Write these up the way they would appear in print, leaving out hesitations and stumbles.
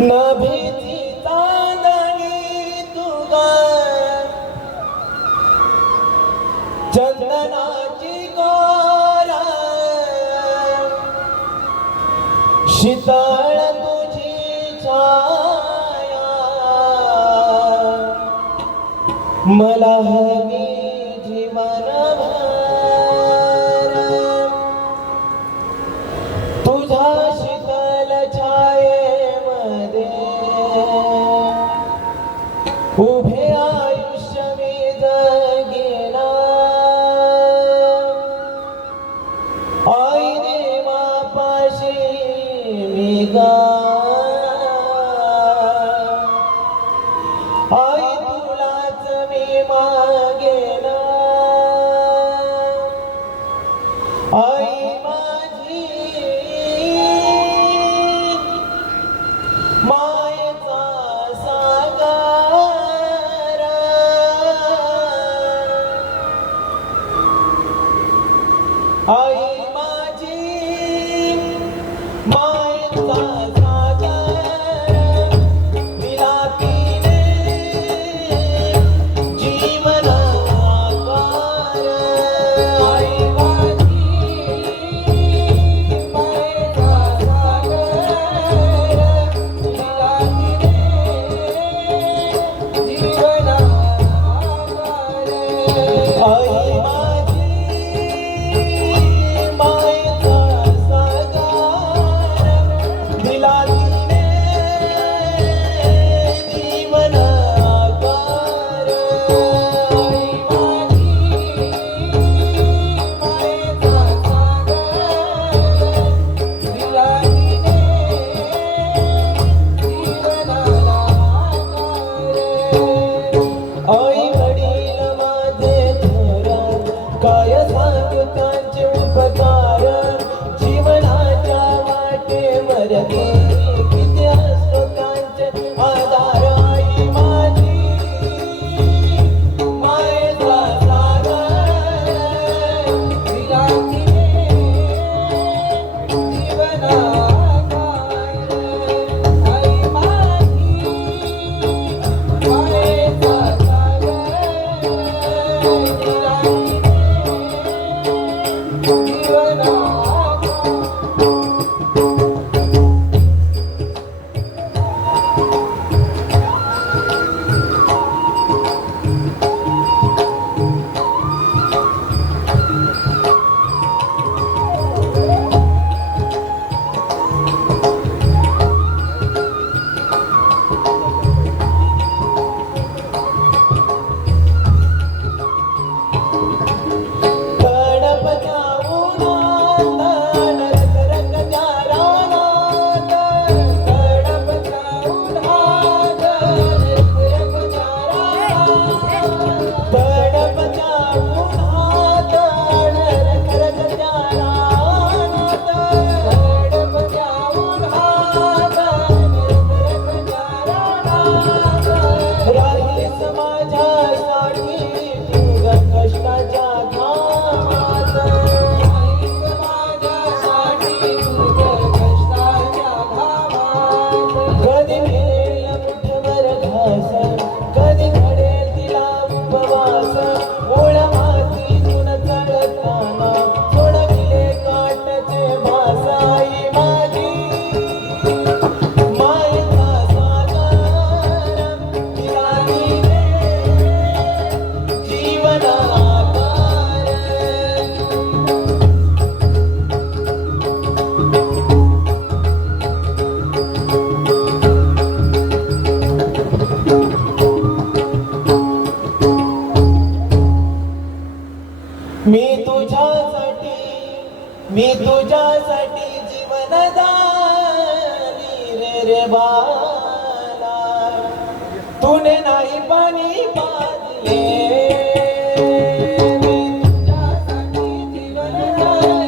नभीची चांदणी तुगा चंदनाची गोरा शीतळ तुझी छाया मला हवी जीवनभर तुझ्या शीतल छायेमध्ये उभे आयुष्य मी जगेना आई देवापाशी मी गा आई तुलाच मी मागेना आई माझी मायेचा सागर आई माझी मायेचा सागर विलापीने जीवन आकार आई माझी मायेचा सागर विलापीने जीवन आकार आई काय सांगू त्यांचे उपकार जीवनाच्या वाटेवर किती असतो त्यांचे आधार आई माझी मायेचा सागर दिला तिने जीवनाकार आई माझी मायेचा सागर दिला मी तुझ्यासाठी जीवन दानी रे बाला तूने नाही पाणी पाजले तुझ्यासाठी जीवन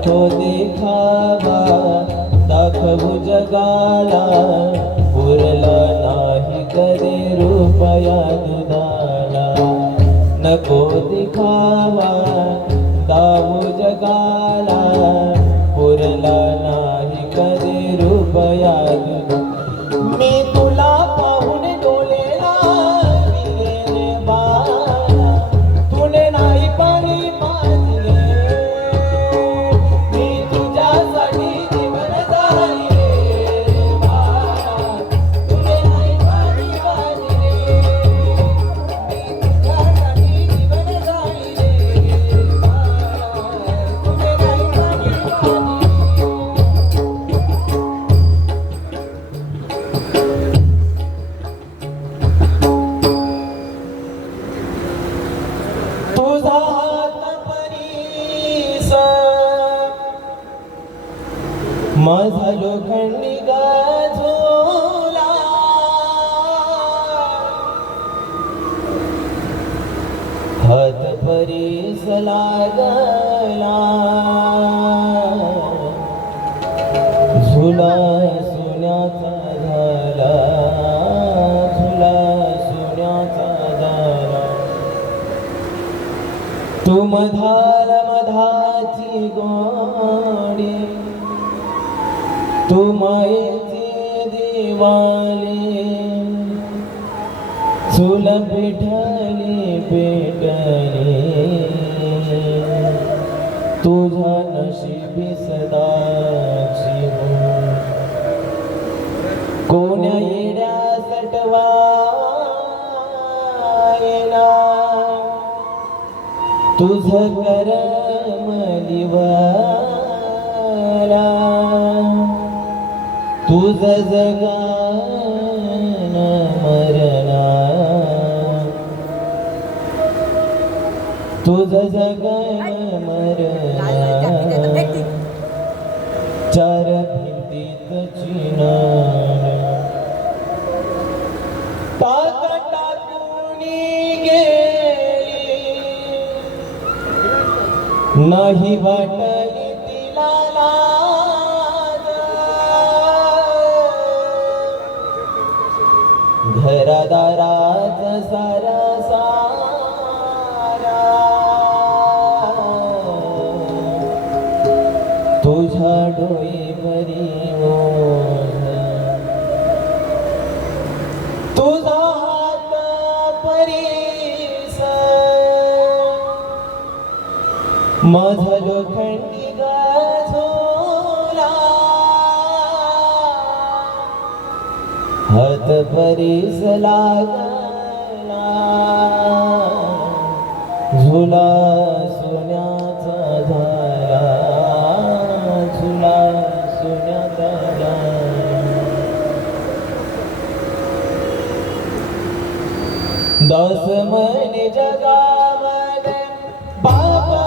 नको देखावा दाखवू जगाला पुरला नाही कधी रुपया दुधाला नको दिखावा दाखवू जगाला पुरला नाही कधी रुपया दुधाला मी तुला पाहून डोळे लागले रे बाळा तुने नाही पाणी पाजले मी तुझ्यासाठी जीवन जाळले रे बाळा तुने नाही पाणी पाजले मी तुझ्यासाठी जीवन जाळले रे बाळा तुने नाही पाणी तुझा हात परीस माझा लोखंडी गाजोला हात परीस लागला झुला सोन्याचा झाला झुला सोन्याचा झाला तू मधार मधाची गोडी तू मायेची दिवाळी चूल पेटली पेटली तुझ्या नशिबी सदाची हो कोण्या येड्या सटवायला तुझं करम लिवाला तुझं जगान मरणा तुझं जगान मरणा चार भिंतीत चिनान टाका टाकूनी गेली नाही वाटली तिला लाज घरादाराच सारा सारा तुझ्या डोई भरी ओझ तुझा हात परीस माझा लोखंडी गाजोला हात परीस लागला झुला सोन्याचा झाला झुला सोन्याचा झाला दस म्हणे जगामध्ये बाबा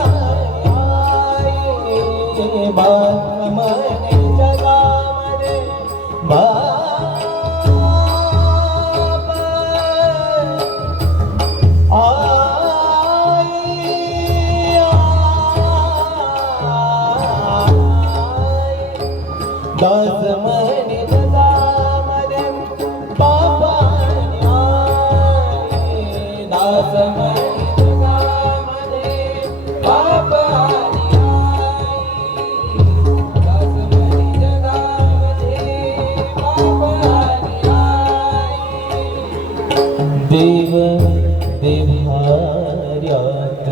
बाबा म्हणे जगामध्ये बाबा दस म्हणे जगामध्ये बाबा दस म्हणे जगामध्ये बाबा देव देव्यात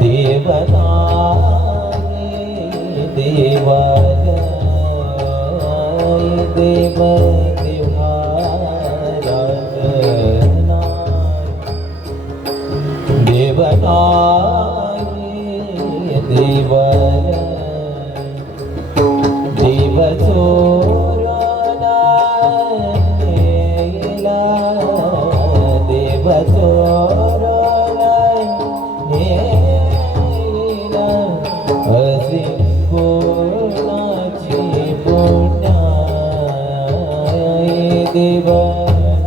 देव देवाय देव देव्यात देवनाय देवाय देव चोरला देव चोरला नेला असे कोणाची पुण्याय देव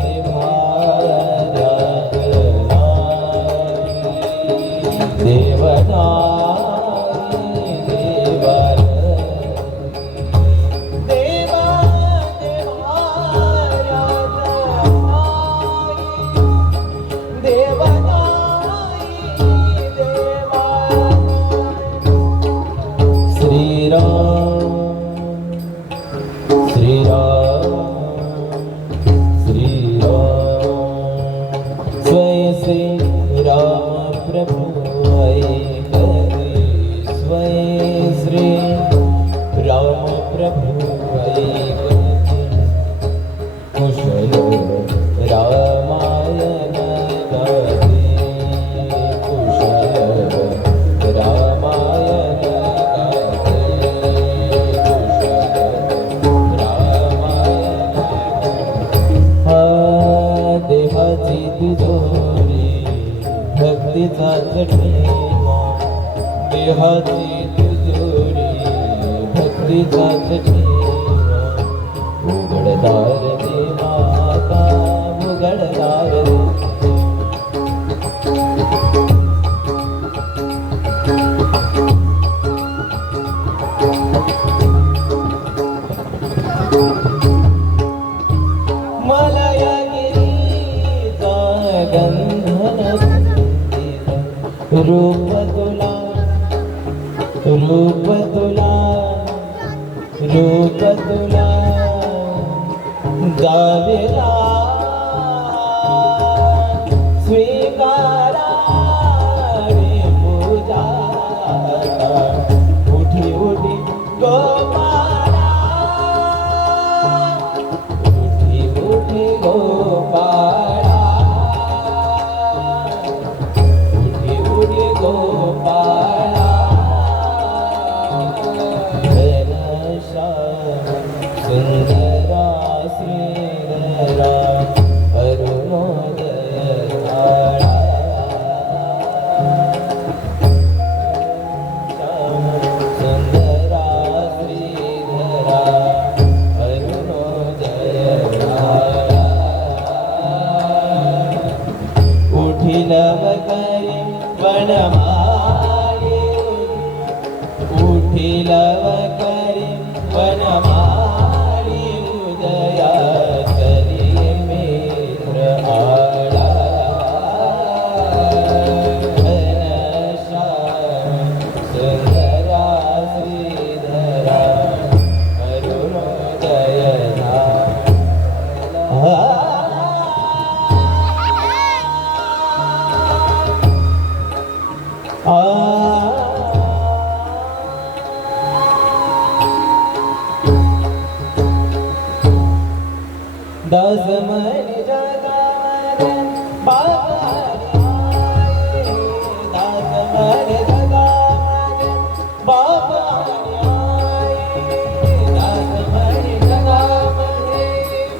देवाय देवनाय तिजोरी भक्तीचाच ठेवा देहाची तिजोरी भक्तीचाच ठेवा उघडदार दे माता उघडदार दे मला या गिरीचा गंधन रूप तुला रूप तुला रूप तुला जावेला स्वीकारा रे पूजा उठी उठी गोपाळा उठी उठी गोपाळा उठी उठी गोपाळा घनश्याम सुंदरा श्रीधरा अरुणोदय काळा श्याम सुंदरा श्रीधरा अरुणोदय काळा उठिल वकरी वनमाळी उठिल वकरी वनमाळी उदया करी मित्र आळा घनश्याम सुंदरा श्रीधरा अरुणोदय दास मन जगामध्ये बाबारी आये दास मन जगामध्ये बाबारी आये दास मन जगामध्ये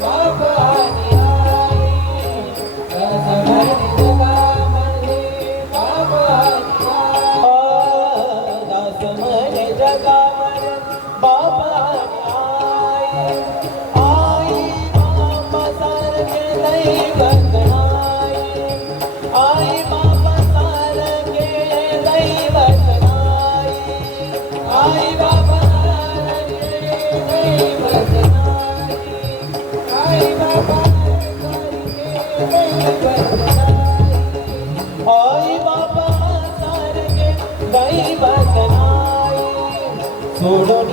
बाबारी आये दास मन जगामध्ये बाबारी आये दास मन जगामध्ये बाबारी आये आई बाबा सारखे दैवत नाही आई बाबा सारखे दैवत नाही आई बाबा सारखे दैवत नाही आई बाबा सारखे दैवत नाही सोडून